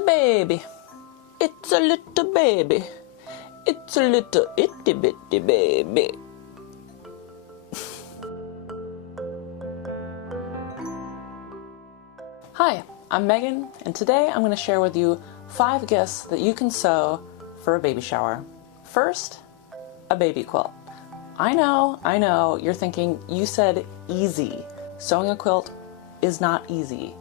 a baby. It's a little baby. It's a little itty bitty baby. Hi, I'm Megan, and today I'm going to share with you 5 gifts that you can sew for a baby shower. First, a baby quilt. I know, you're thinking, you said easy. Sewing a quilt is not easy.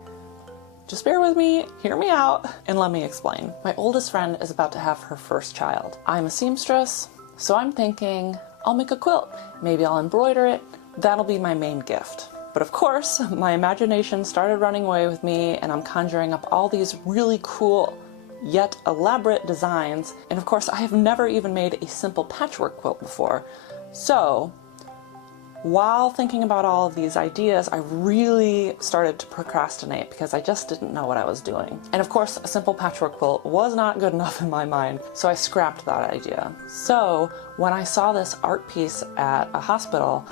Just bear with me, hear me out, and let me explain. My oldest friend is about to have her first child. I'm a seamstress, so I'm thinking, I'll make a quilt. Maybe I'll embroider it. That'll be my main gift. But of course, my imagination started running away with me, and I'm conjuring up all these really cool, yet elaborate designs. And of course, I have never even made a simple patchwork quilt before. So, while thinking about all of these ideas, I really started to procrastinate because I just didn't know what I was doing. And of course, a simple patchwork quilt was not good enough in my mind, so I scrapped that idea. So, when I saw this art piece at a hospital,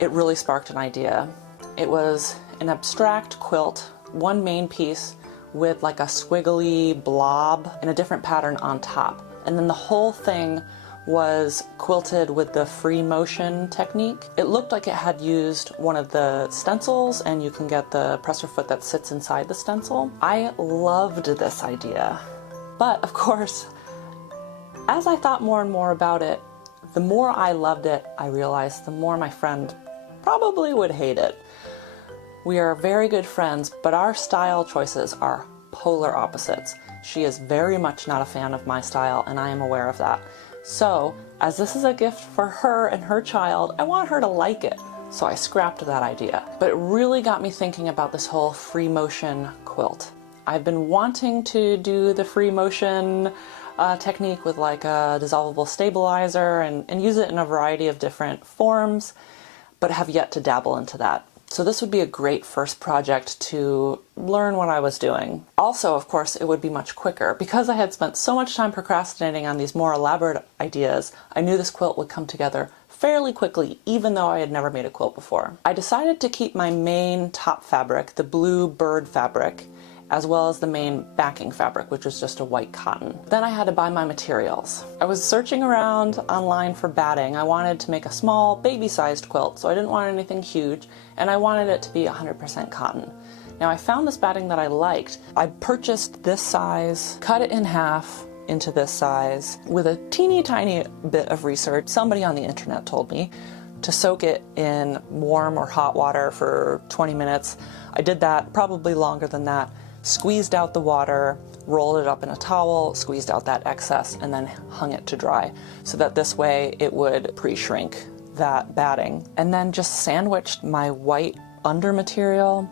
it really sparked an idea. It was an abstract quilt, one main piece with like a squiggly blob in a different pattern on top. And then the whole thing was quilted with the Freemotion technique. It looked like it had used one of the stencils, and you can get the presser foot that sits inside the stencil. I loved this idea. But of course, as I thought more and more about it, the more I loved it, I realized the more my friend probably would hate it. We are very good friends, but our style choices are polar opposites. She is very much not a fan of my style, and I am aware of that. So, as this is a gift for her and her child, I want her to like it. So I scrapped that idea. But it really got me thinking about this whole Freemotion quilt. I've been wanting to do the Freemotion technique with like a dissolvable stabilizer and use it in a variety of different forms, but have yet to dabble into that. So this would be a great first project to learn what I was doing. Also, of course, it would be much quicker. Because I had spent so much time procrastinating on these more elaborate ideas, I knew this quilt would come together fairly quickly, even though I had never made a quilt before. I decided to keep my main top fabric, the blue bird fabric, as well as the main backing fabric, which was just a white cotton. Then I had to buy my materials. I was searching around online for batting. I wanted to make a small, baby-sized quilt, so I didn't want anything huge, and I wanted it to be 100% cotton. Now I found this batting that I liked. I purchased this size, cut it in half into this size, with a teeny tiny bit of research. Somebody on the internet told me to soak it in warm or hot water for 20 minutes. I did that, probably longer than that. Squeezed out the water, rolled it up in a towel, squeezed out that excess, and then hung it to dry so that this way it would pre-shrink that batting. And then just sandwiched my white under material,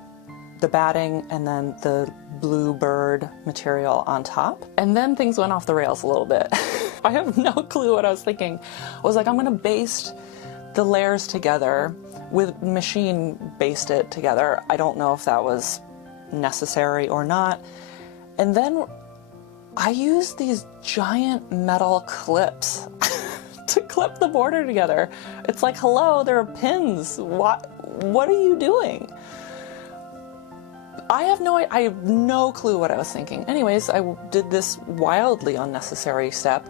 the batting, and then the blue bird material on top. And then things went off the rails a little bit. I have no clue what I was thinking. I was like, I'm gonna baste the layers together with machine basted together. I don't know if that was necessary or not. And then I used these giant metal clips to clip the border together. It's like, hello, there are pins. What are you doing? I have no clue what I was thinking. Anyways, I did this wildly unnecessary step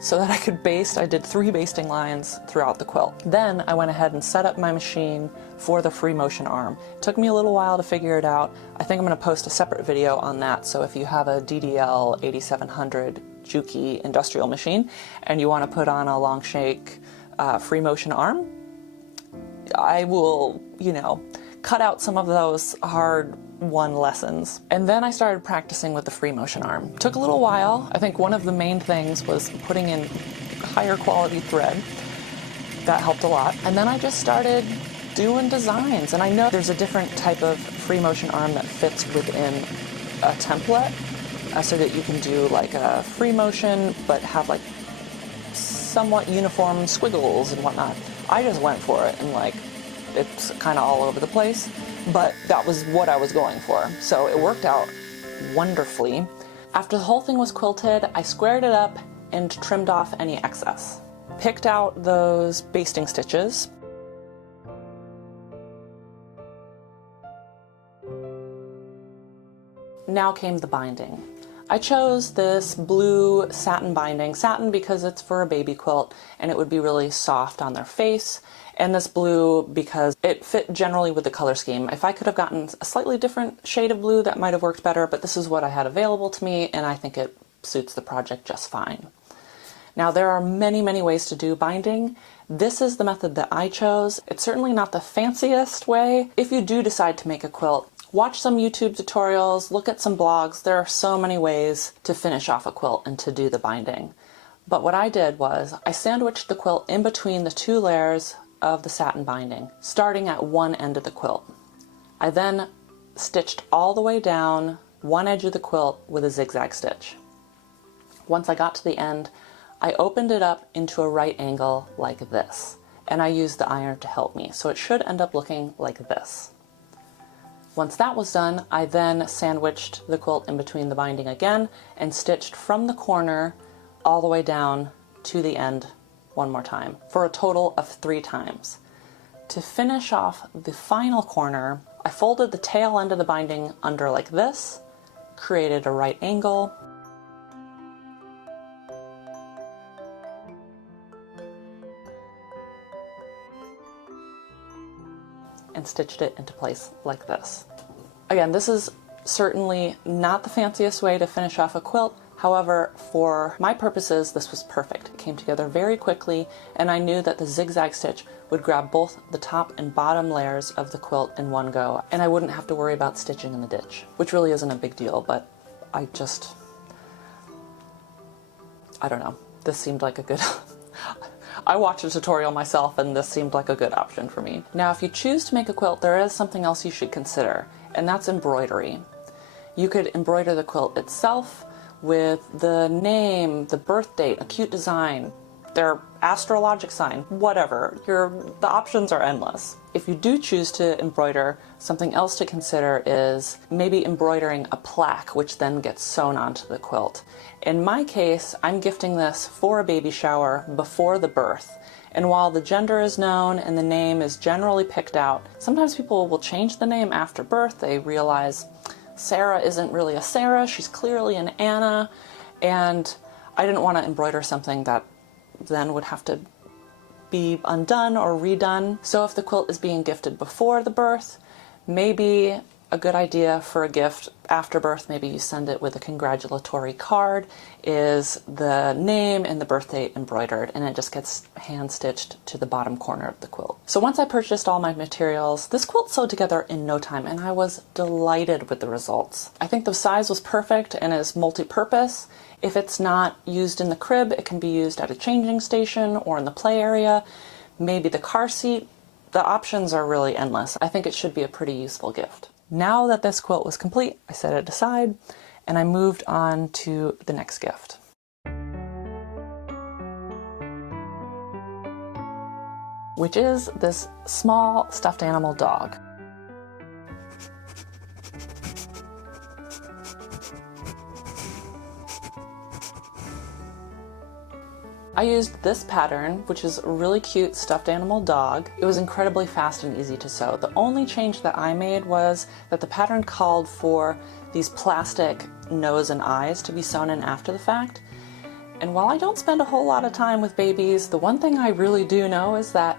so that I could baste. I did 3 basting lines throughout the quilt. Then I went ahead and set up my machine for the Freemotion arm. It took me a little while to figure it out. I think I'm going to post a separate video on that, so if you have a DDL 8700 Juki industrial machine and you want to put on a long shank Freemotion arm, I will, cut out some of those hard-won lessons. And then I started practicing with the Freemotion arm. It took a little while. I think one of the main things was putting in higher quality thread. That helped a lot. And then I just started doing designs. And I know there's a different type of Freemotion arm that fits within a template, so that you can do like a Freemotion, but have like somewhat uniform squiggles and whatnot. I just went for it, and like, it's kind of all over the place, but that was what I was going for. So it worked out wonderfully. After the whole thing was quilted, I squared it up and trimmed off any excess. Picked out those basting stitches. Now came the binding. I chose this blue satin binding, satin because it's for a baby quilt and it would be really soft on their face, and this blue because it fit generally with the color scheme. If I could have gotten a slightly different shade of blue, that might have worked better, but this is what I had available to me and I think it suits the project just fine. Now there are many ways to do binding. This is the method that I chose. It's certainly not the fanciest way. If you do decide to make a quilt, watch some YouTube tutorials, look at some blogs. There are so many ways to finish off a quilt and to do the binding. But what I did was I sandwiched the quilt in between the two layers of the satin binding, starting at one end of the quilt. I then stitched all the way down one edge of the quilt with a zigzag stitch. Once I got to the end, I opened it up into a right angle like this, and I used the iron to help me, so it should end up looking like this. Once that was done, I then sandwiched the quilt in between the binding again and stitched from the corner all the way down to the end one more time, for a total of 3 times. To finish off the final corner, I folded the tail end of the binding under like this, created a right angle, and stitched it into place like this. Again, this is certainly not the fanciest way to finish off a quilt. However, for my purposes, this was perfect. It came together very quickly, and I knew that the zigzag stitch would grab both the top and bottom layers of the quilt in one go, and I wouldn't have to worry about stitching in the ditch, which really isn't a big deal, but I don't know. This seemed like a good I watched a tutorial myself and this seemed like a good option for me. Now, if you choose to make a quilt, there is something else you should consider, and that's embroidery. You could embroider the quilt itself with the name, the birth date, a cute design, their astrologic sign, whatever. The options are endless. If you do choose to embroider, something else to consider is maybe embroidering a plaque, which then gets sewn onto the quilt. In my case, I'm gifting this for a baby shower before the birth. And while the gender is known and the name is generally picked out, sometimes people will change the name after birth. They realize Sarah isn't really a Sarah, she's clearly an Anna, and I didn't want to embroider something that then would have to be undone or redone. So if the quilt is being gifted before the birth, maybe a good idea for a gift after birth, maybe you send it with a congratulatory card, is the name and the birth date embroidered, and it just gets hand stitched to the bottom corner of the quilt. So once I purchased all my materials, this quilt sewed together in no time, and I was delighted with the results. I think the size was perfect and is multi-purpose. If it's not used in the crib, it can be used at a changing station or in the play area, maybe the car seat. The options are really endless. I think it should be a pretty useful gift. Now that this quilt was complete, I set it aside and I moved on to the next gift. Which is this small stuffed animal dog. I used this pattern, which is a really cute stuffed animal dog. It was incredibly fast and easy to sew. The only change that I made was that the pattern called for these plastic nose and eyes to be sewn in after the fact. And while I don't spend a whole lot of time with babies, the one thing I really do know is that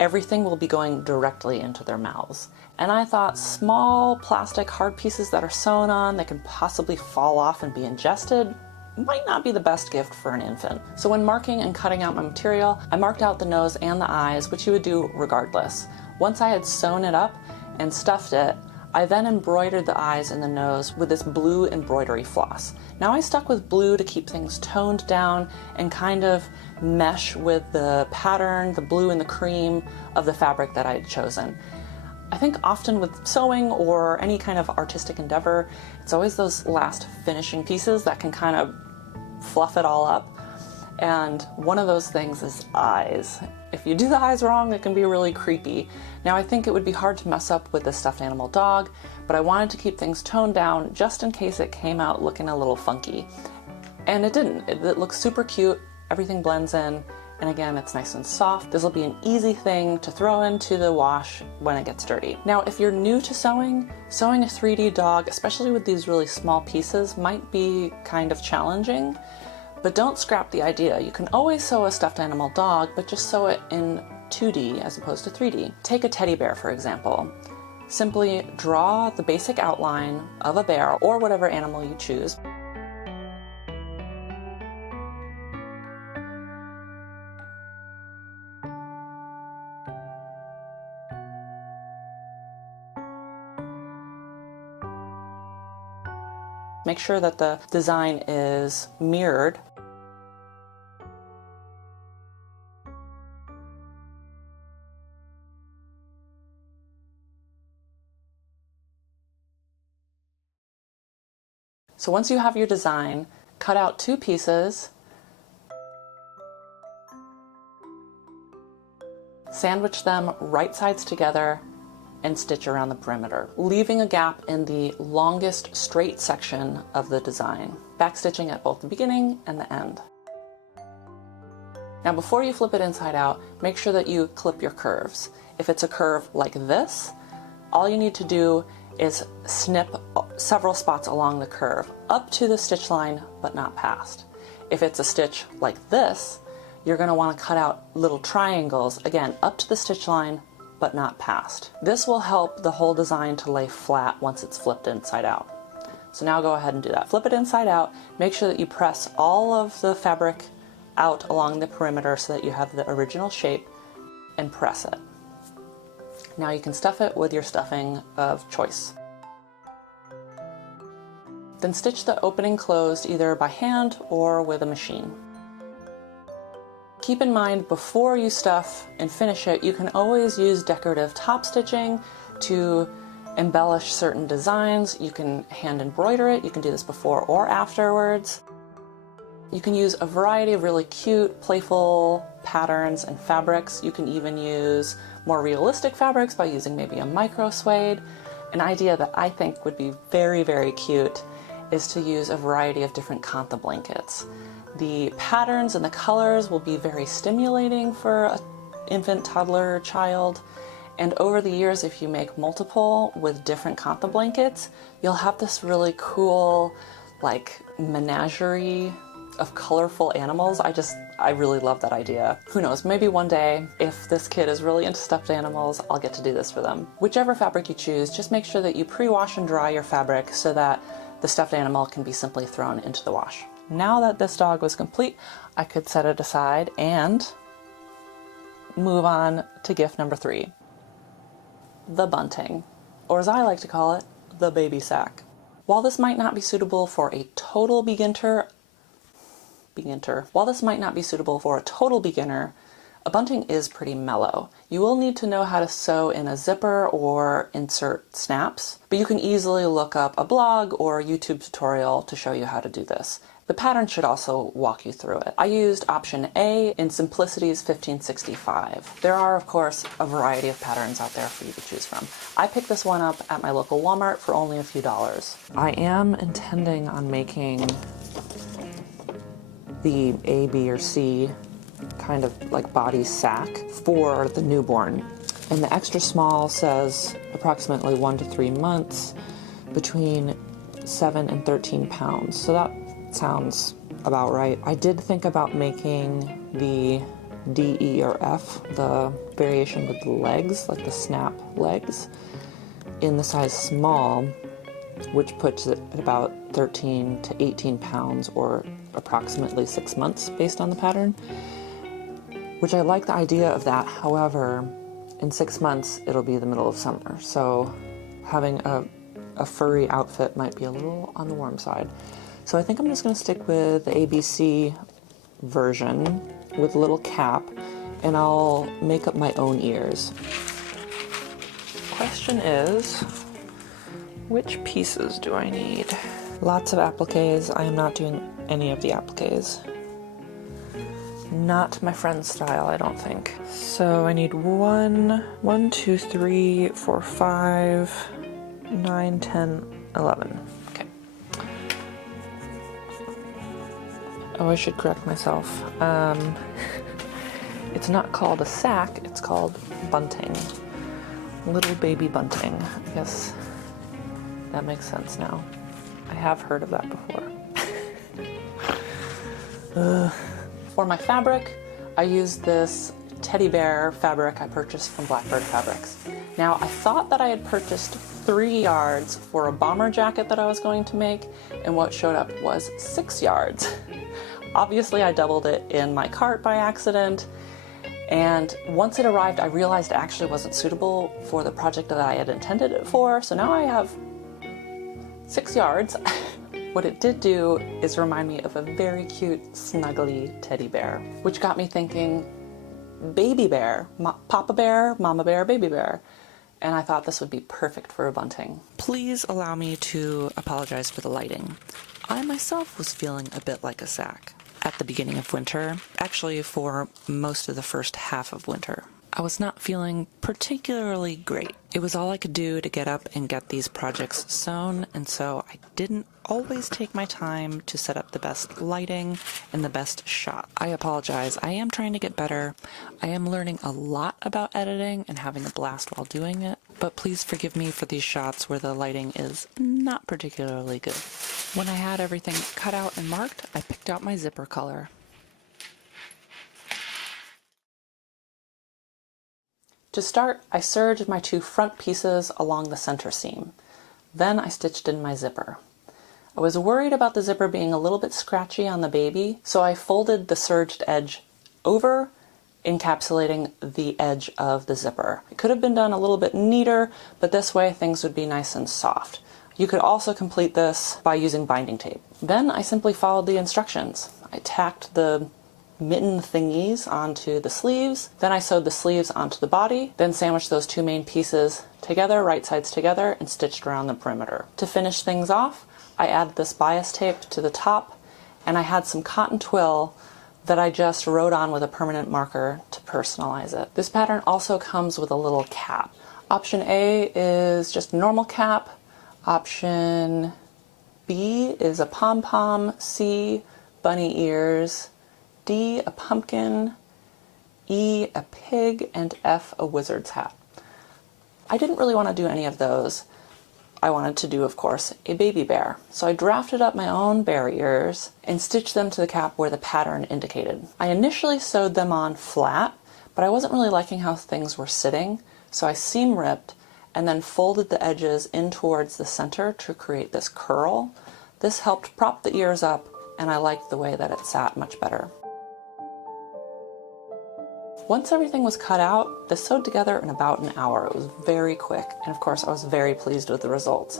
everything will be going directly into their mouths. And I thought small plastic hard pieces that are sewn on that can possibly fall off and be ingested might not be the best gift for an infant. So when marking and cutting out my material, I marked out the nose and the eyes, which you would do regardless. Once I had sewn it up and stuffed it, I then embroidered the eyes and the nose with this blue embroidery floss. Now I stuck with blue to keep things toned down and kind of mesh with the pattern, the blue and the cream of the fabric that I had chosen. I think often with sewing or any kind of artistic endeavor, it's always those last finishing pieces that can kind of fluff it all up. And one of those things is eyes. If you do the eyes wrong, it can be really creepy. Now I think it would be hard to mess up with this stuffed animal dog, but I wanted to keep things toned down just in case it came out looking a little funky. And it didn't. It looks super cute, everything blends in, and again, it's nice and soft. This will be an easy thing to throw into the wash when it gets dirty. Now, if you're new to sewing a 3D dog, especially with these really small pieces, might be kind of challenging, but don't scrap the idea. You can always sew a stuffed animal dog, but just sew it in 2D as opposed to 3D. Take a teddy bear, for example. Simply draw the basic outline of a bear or whatever animal you choose. Make sure that the design is mirrored. So once you have your design, cut out 2 pieces, sandwich them right sides together, and stitch around the perimeter, leaving a gap in the longest straight section of the design, backstitching at both the beginning and the end. Now before you flip it inside out, make sure that you clip your curves. If it's a curve like this, all you need to do is snip several spots along the curve, up to the stitch line, but not past. If it's a stitch like this, you're going to want to cut out little triangles, again, up to the stitch line, but not past. This will help the whole design to lay flat once it's flipped inside out. So now go ahead and do that. Flip it inside out, make sure that you press all of the fabric out along the perimeter so that you have the original shape, and press it. Now you can stuff it with your stuffing of choice. Then stitch the opening closed either by hand or with a machine. Keep in mind, before you stuff and finish it, you can always use decorative top stitching to embellish certain designs. You can hand embroider it. You can do this before or afterwards. You can use a variety of really cute, playful patterns and fabrics. You can even use more realistic fabrics by using maybe a micro suede. An idea that I think would be very, very cute is to use a variety of different kanta blankets. The patterns and the colors will be very stimulating for an infant, toddler, child. And over the years, if you make multiple with different kanta blankets, you'll have this really cool, like, menagerie of colorful animals. I really love that idea. Who knows, maybe one day, if this kid is really into stuffed animals, I'll get to do this for them. Whichever fabric you choose, just make sure that you pre-wash and dry your fabric so that the stuffed animal can be simply thrown into the wash. Now that this dog was complete, I could set it aside and move on to gift number 3. The bunting, or as I like to call it, the baby sack. While this might not be suitable for a total beginner, a bunting is pretty mellow. You will need to know how to sew in a zipper or insert snaps, but you can easily look up a blog or a YouTube tutorial to show you how to do this. The pattern should also walk you through it. I used option A in Simplicity's 1565. There are, of course, a variety of patterns out there for you to choose from. I picked this one up at my local Walmart for only a few dollars. I am intending on making the A, B, or C kind of like body sack for the newborn. And the extra small says approximately 1 to 3 months, between 7 and 13 pounds. So that sounds about right. I did think about making the D, E, or F, the variation with the legs, like the snap legs, in the size small, which puts it at about 13 to 18 pounds or approximately 6 months based on the pattern, which I like the idea of that. However, in 6 months, it'll be the middle of summer, so having a furry outfit might be a little on the warm side. So I think I'm just going to stick with the ABC version with a little cap, and I'll make up my own ears. Question is, which pieces do I need? Lots of appliques. I am not doing any of the appliques. Not my friend's style, I don't think. So I need 1, 2, 3, 4, 5, 9, 10, 11. Okay. Oh, I should correct myself. It's not called a sack, it's called bunting. Little baby bunting. I guess that makes sense now. I have heard of that before. For my fabric, I used this teddy bear fabric I purchased from Blackbird Fabrics. Now, I thought that I had purchased 3 yards for a bomber jacket that I was going to make, and what showed up was 6 yards. Obviously, I doubled it in my cart by accident, and once it arrived, I realized it actually wasn't suitable for the project that I had intended it for, so now I have 6 yards. What it did do is remind me of a very cute, snuggly teddy bear, which got me thinking, baby bear, papa bear, mama bear, baby bear. And I thought this would be perfect for a bunting. Please allow me to apologize for the lighting. I myself was feeling a bit like a sack at the beginning of winter, actually for most of the first half of winter. I was not feeling particularly great. It was all I could do to get up and get these projects sewn, and so I didn't always take my time to set up the best lighting and the best shot. I apologize. I am trying to get better. I am learning a lot about editing and having a blast while doing it, but please forgive me for these shots where the lighting is not particularly good. When I had everything cut out and marked, I picked out my zipper color. To start, I serged my 2 front pieces along the center seam. Then I stitched in my zipper. I was worried about the zipper being a little bit scratchy on the baby, so I folded the serged edge over, encapsulating the edge of the zipper. It could have been done a little bit neater, but this way things would be nice and soft. You could also complete this by using binding tape. Then I simply followed the instructions. I tacked the mitten thingies onto the sleeves, then I sewed the sleeves onto the body, then sandwiched those 2 main pieces together, right sides together, and stitched around the perimeter. To finish things off, I added this bias tape to the top, and I had some cotton twill that I just wrote on with a permanent marker to personalize it. This pattern also comes with a little cap. Option A is just a normal cap, option B is a pom-pom, C, bunny ears, D, a pumpkin, E, a pig, and F, a wizard's hat. I didn't really want to do any of those. I wanted to do, of course, a baby bear. So I drafted up my own bear ears and stitched them to the cap where the pattern indicated. I initially sewed them on flat, but I wasn't really liking how things were sitting, so I seam ripped and then folded the edges in towards the center to create this curl. This helped prop the ears up, and I liked the way that it sat much better. Once everything was cut out, this sewed together in about an hour. It was very quick, and of course I was very pleased with the results.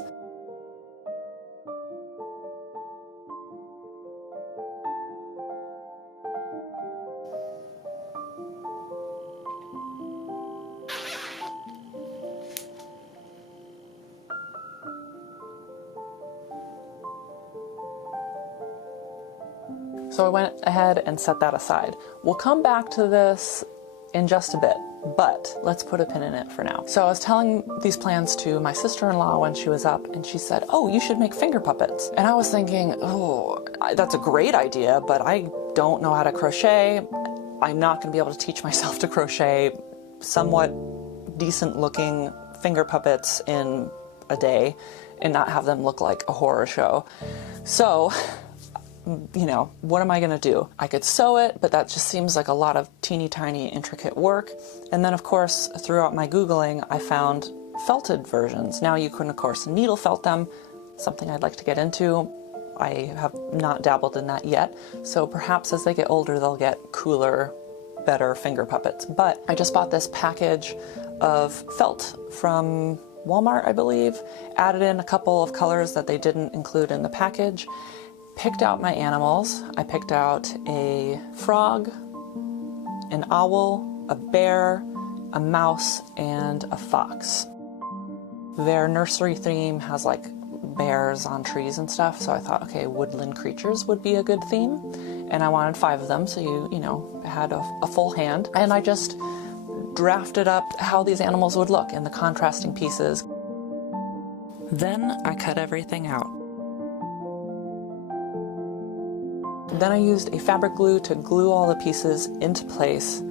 So I went ahead and set that aside. We'll come back to this in just a bit, but let's put a pin in it for now. So I was telling these plans to my sister-in-law when she was up, and she said, "Oh, you should make finger puppets." And I was thinking, oh, that's a great idea, but I don't know how to crochet. I'm not gonna be able to teach myself to crochet somewhat decent looking finger puppets in a day and not have them look like a horror show. So, you know, what am I going to do? I could sew it, but that just seems like a lot of teeny tiny intricate work. And then of course, throughout my Googling, I found felted versions. Now you can of course needle felt them, something I'd like to get into. I have not dabbled in that yet. So perhaps as they get older, they'll get cooler, better finger puppets. But I just bought this package of felt from Walmart, I believe, added in a couple of colors that they didn't include in the package, picked out my animals. I picked out a frog, an owl, a bear, a mouse, and a fox. Their nursery theme has like bears on trees and stuff, so I thought, okay, woodland creatures would be a good theme, and I wanted 5 of them, so you know, had a full hand, and I just drafted up how these animals would look in the contrasting pieces. Then I cut everything out. Then I used a fabric glue to glue all the pieces into place,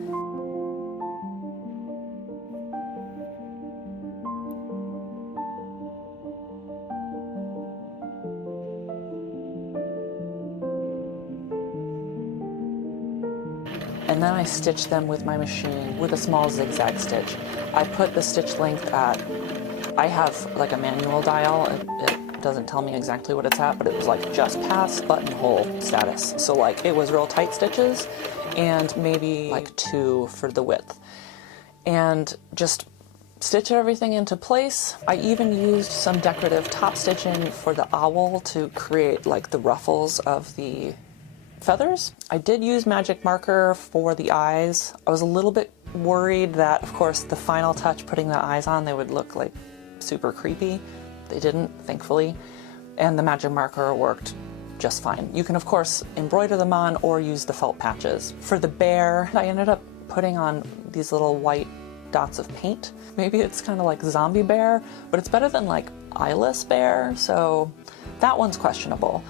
and then I stitched them with my machine with a small zigzag stitch. I put the stitch length at, I have like a manual dial. It doesn't tell me exactly what it's at, but it was like just past buttonhole status. So like it was real tight stitches and maybe like 2 for the width. And just stitch everything into place. I even used some decorative top stitching for the owl to create like the ruffles of the feathers. I did use magic marker for the eyes. I was a little bit worried that, of course, the final touch, putting the eyes on, they would look like super creepy. They didn't, thankfully, and the magic marker worked just fine. You can, of course, embroider them on or use the felt patches. For the bear, I ended up putting on these little white dots of paint. Maybe it's kind of like zombie bear, but it's better than like eyeless bear, so that one's questionable.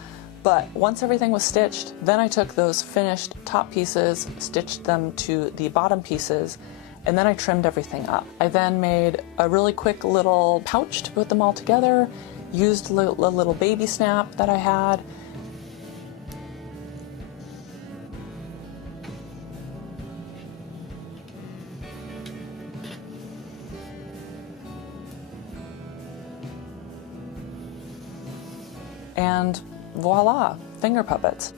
But once everything was stitched, then I took those finished top pieces, stitched them to the bottom pieces, and then I trimmed everything up. I then made a really quick little pouch to put them all together, used a little baby snap that I had, and voila, finger puppets.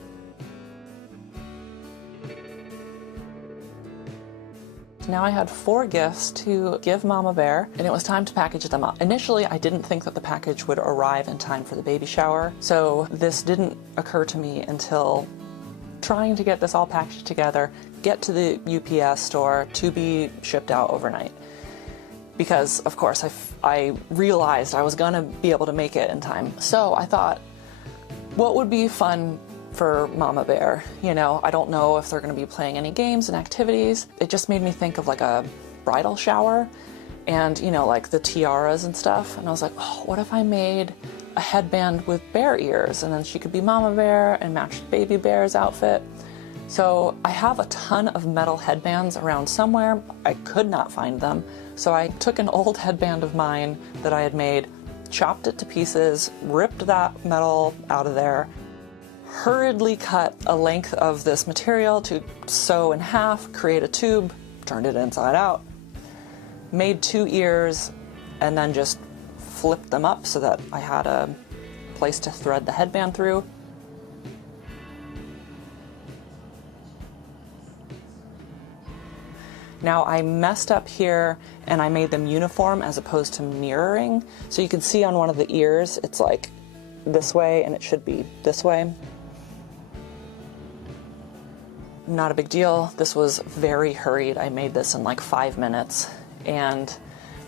Now I had 4 gifts to give Mama Bear, and it was time to package them up. Initially, I didn't think that the package would arrive in time for the baby shower, so this didn't occur to me until trying to get this all packaged together, get to the UPS store to be shipped out overnight. Because, of course, I realized I was gonna be able to make it in time. So I thought, what would be fun for Mama Bear? You know, I don't know if they're going to be playing any games and activities. It just made me think of like a bridal shower and, you know, like the tiaras and stuff. And I was like, oh, what if I made a headband with bear ears? And then she could be Mama Bear and match Baby Bear's outfit. So I have a ton of metal headbands around somewhere. I could not find them. So I took an old headband of mine that I had made, chopped it to pieces, ripped that metal out of there, hurriedly cut a length of this material to sew in half, create a tube, turned it inside out, made 2 ears, and then just flipped them up so that I had a place to thread the headband through. Now I messed up here and I made them uniform as opposed to mirroring. So you can see on one of the ears, it's like this way and it should be this way. Not a big deal. This was very hurried. I made this in like 5 minutes and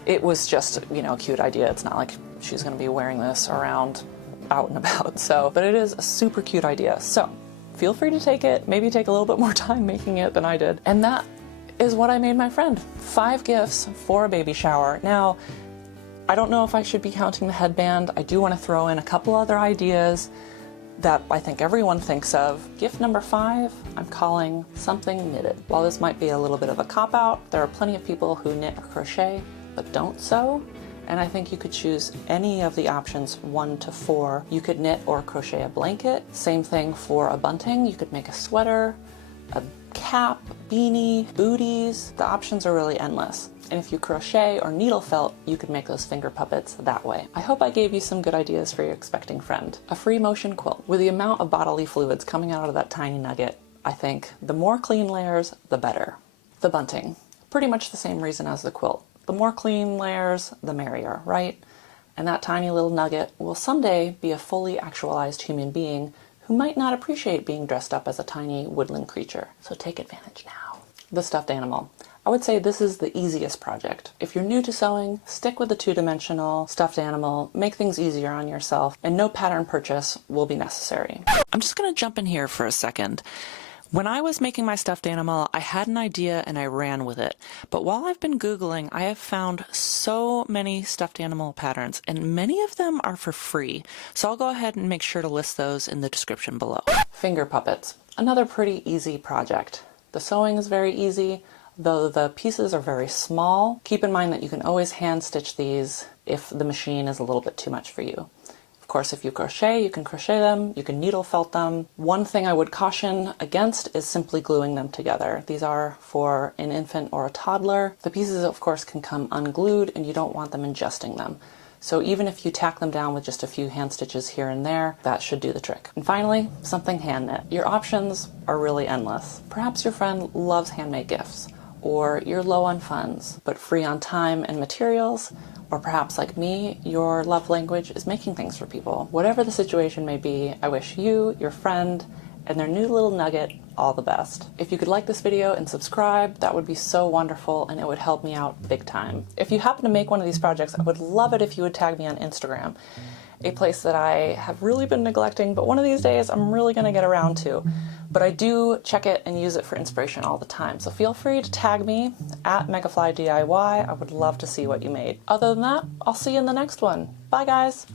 it was just, you know, a cute idea. It's not like she's gonna be wearing this around out and about. So, but it is a super cute idea. So feel free to take it, maybe take a little bit more time making it than I did. And that is what I made my friend. 5 gifts for a baby shower. Now, I don't know if I should be counting the headband. I do want to throw in a couple other ideas that I think everyone thinks of. Gift number 5, I'm calling something knitted. While this might be a little bit of a cop-out, there are plenty of people who knit or crochet but don't sew, and I think you could choose any of the options 1 to 4. You could knit or crochet a blanket. Same thing for a bunting. You could make a sweater, a cap, beanie, booties. The options are really endless. And if you crochet or needle felt, you could make those finger puppets that way. I hope I gave you some good ideas for your expecting friend. A Freemotion quilt. With the amount of bodily fluids coming out of that tiny nugget, I think the more clean layers, the better. The bunting. Pretty much the same reason as the quilt. The more clean layers, the merrier, right? And that tiny little nugget will someday be a fully actualized human being who might not appreciate being dressed up as a tiny woodland creature. So take advantage now. The stuffed animal. I would say this is the easiest project. If you're new to sewing, stick with the 2-dimensional stuffed animal, make things easier on yourself, and no pattern purchase will be necessary. I'm just gonna jump in here for a second. When I was making my stuffed animal, I had an idea and I ran with it. But while I've been Googling, I have found so many stuffed animal patterns, and many of them are for free. So I'll go ahead and make sure to list those in the description below. Finger puppets. Another pretty easy project. The sewing is very easy, though the pieces are very small. Keep in mind that you can always hand stitch these if the machine is a little bit too much for you. Of course, if you crochet, you can crochet them, you can needle felt them. One thing I would caution against is simply gluing them together. These are for an infant or a toddler. The pieces, of course, can come unglued and you don't want them ingesting them. So even if you tack them down with just a few hand stitches here and there, that should do the trick. And finally, something hand knit. Your options are really endless. Perhaps your friend loves handmade gifts, or you're low on funds, but free on time and materials, or perhaps like me, your love language is making things for people. Whatever the situation may be, I wish you, your friend, and their new little nugget all the best. If you could like this video and subscribe, that would be so wonderful and it would help me out big time. If you happen to make one of these projects, I would love it if you would tag me on Instagram, a place that I have really been neglecting, but one of these days I'm really gonna get around to. But I do check it and use it for inspiration all the time. So feel free to tag me at MegaFlyDIY. I would love to see what you made. Other than that, I'll see you in the next one. Bye guys.